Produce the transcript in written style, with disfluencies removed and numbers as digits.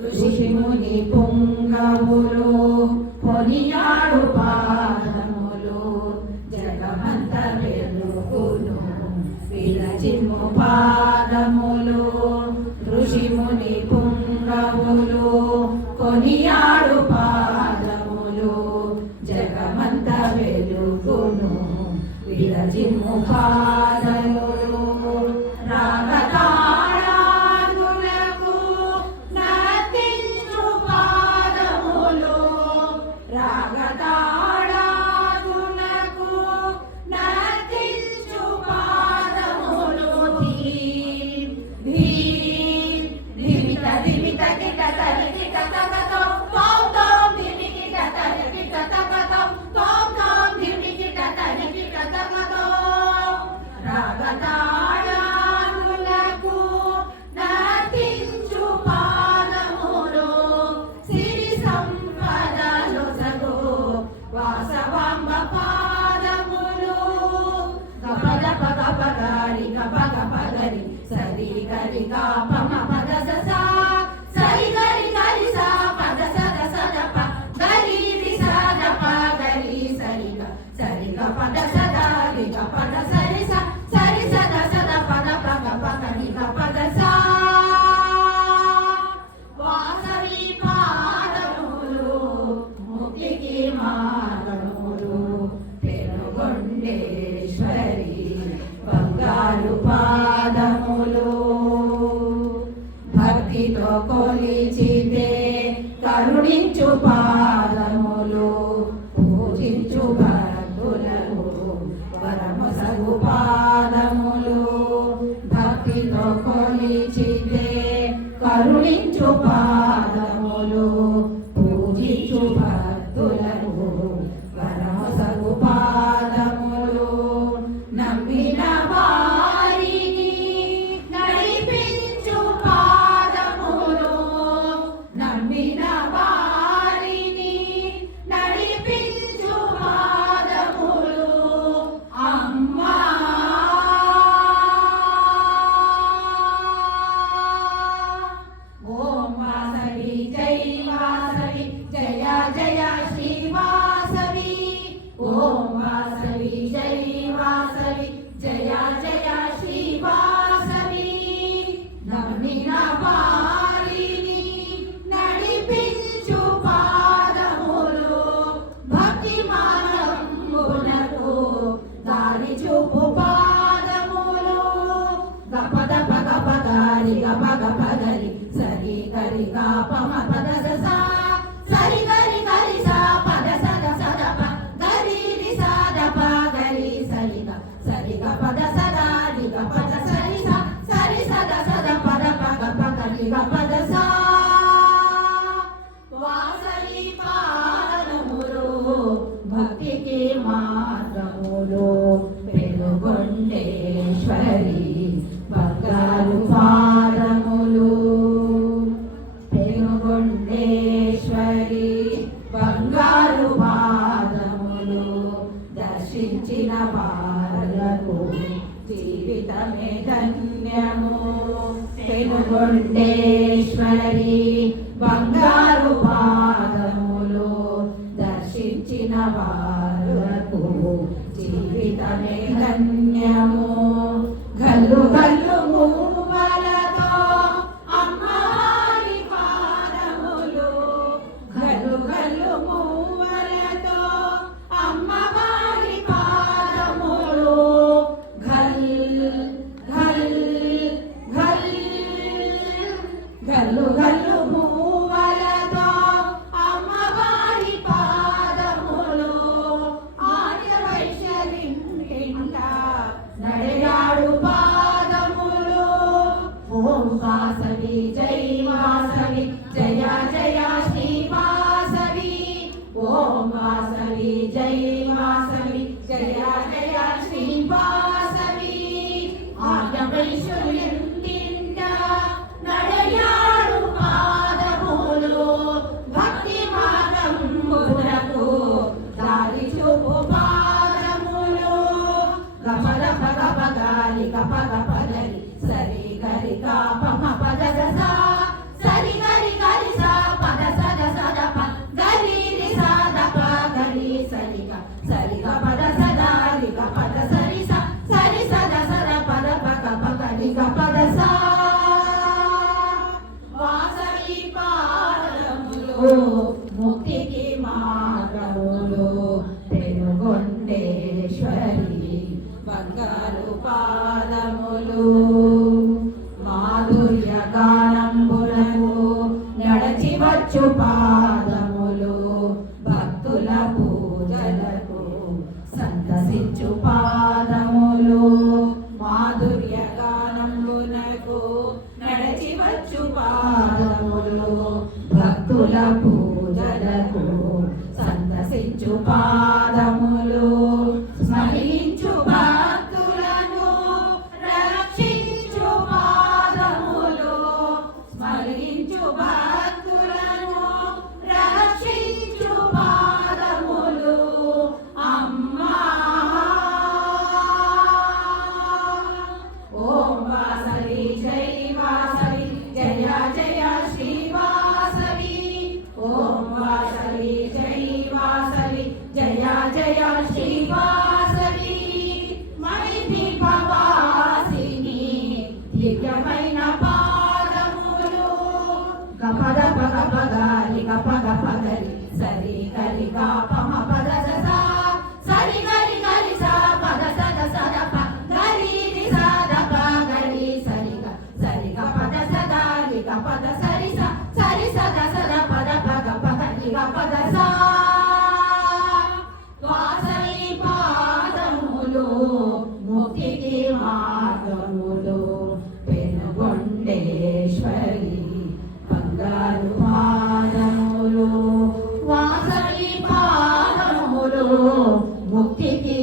ఋషిముని పుంగవులు కొనియాడు పాదములు జగమంత వెలుగును విరజిమ్ము పాదములు ఋషిముని పుంగవులు కొనియాడు పాదములు జగమంత వెలుగును విరజిమ్ము పాదములు రాగతాళాదులకు నర్తించు పాదములు రాగతాళాదులకు నర్తించు పాదములు ధీం ధీం ధిమిత ధిమిత కిట తరికి కథ కథం తోం తోం ధిమికి కథ తరికి కథ కథం తోం తోం ధిమికి కథ తరికి కథ కథం రాగతాళాదులకు నర్తించు పాదములు సిరి సంపదలు సగు వాసవాంబ పాదములు గపద పగ పగరి గపగ పగరి సరి గరి పమ పద స సరి గరి గరి స పద సద సద ప గరి రి సద ప గరి సరి గ పద సద రి గ పద సరి స సరి సద సద పద పగ పగరి గ పద స వాసవి పాదములు ముక్తికి మార్గములు పెనుగొండేశ్వరి బంగారు పాదములు భక్తితో కొలిచితే కరుణించు పాదములు పూజించు భక్తులకు వరము సగు పాదములు భక్తితో కొలిచితే కరుణించు పాదములు పూజించు భక్తులకు వరము సగు పాదములు నమ్మిన వారిని నడిపించు పాదములు నమ్మిన వారిని నడిపించు పాదములు అమ్మా ఓం వాసవి జై వాసవి జయ జయ శ్రీ వాసవి ఓం వాసవి జై వాసవి జయ జయ శ్రీ వాసవి నమ్మిన వారిని నడిపించు పాదములు భక్తి మార్గమునకు దారి చూపు పాదములు గపద పగ పగరి గపగ పగరి సరి గరి పమ పద స సరి గరి గరి స పద సద సద ప గరి రి సద ప గరి సరి గ పద సద రి గ పద సరి స సరి సద సద పద పగ పగరి గ పద స వాసవి పాదములు భక్తికి మార్గములు పెనుగొండేశ్వరి బంగారు పాదములు పెనుగొండేశ్వరి బంగారు పాదములు దర్శించిన వారలకు జీవితమే ధన్యము పెనుగొండేశ్వరి బంగారు పాదములు దర్శించిన వారలకు జీవితమే ధన్యము గల్లు గల్లు మూవలతో అమ్మవారి పాదములు గల్లు గల్లు మూవలతో అమ్మవారి పాదములు గల్ గల్ గల్ గల్లు గల్లు మూవలతో అమ్మవారి పాదములు ఆర్య వైశ్యలింట నడయాడు పాదములు ఓం వాసవి జై వాసవి జయ జయ శ్రీ వాసవి ఓం వాసవి జై వాసవి జయ జయ శ్రీ వాసవి ఆర్య వైశ్యలింట నడయాడు పాదములు భక్తి మార్గమునకు దారి చూపు పాదములు గపద పగ పగాలి గపద పగలి సరి గరి పమ పద సరి గరి గరి ముక్తికి మార్గములు పెనుగొండేశ్వరి బంగారు పాదములు మాధుర్య గానంబులకు నడచి వచ్చు పాదములు భక్తుల పూజలకు సంతసించు పాదములు మాధుర్య గానంబునకు నడచి వచ్చు పాదములు భక్తుల పూజలకు సంతసించు పాదములు స్మరించు భక్తులను రక్షించు పాదములు స్మరించు భక్తులను రక్షించు పాదములు అమ్మా ఓం వాసవి జై వాసవి జయ జయ శ్రీ వాసవి ఓం వాసవి జై వాసవి జయ జయ శ్రీ వాసవి మైథిపవాసిని దివ్యమైన పాదములు గప గప గప గారి గప గప గరి సరి గరి గప మ పద స సరి గరి గరి స పద సద సద ప గరి రి స ద ప గరి సరి గ పద సద రి గ పద సరి స ద సద పద ప గ ప గరి గ పద స వాసవి పాదములు ముక్తికి మార్గములు పెనుగొండేశ్వరి బంగారు పాదములు వాసవి పాదములు ముక్తికి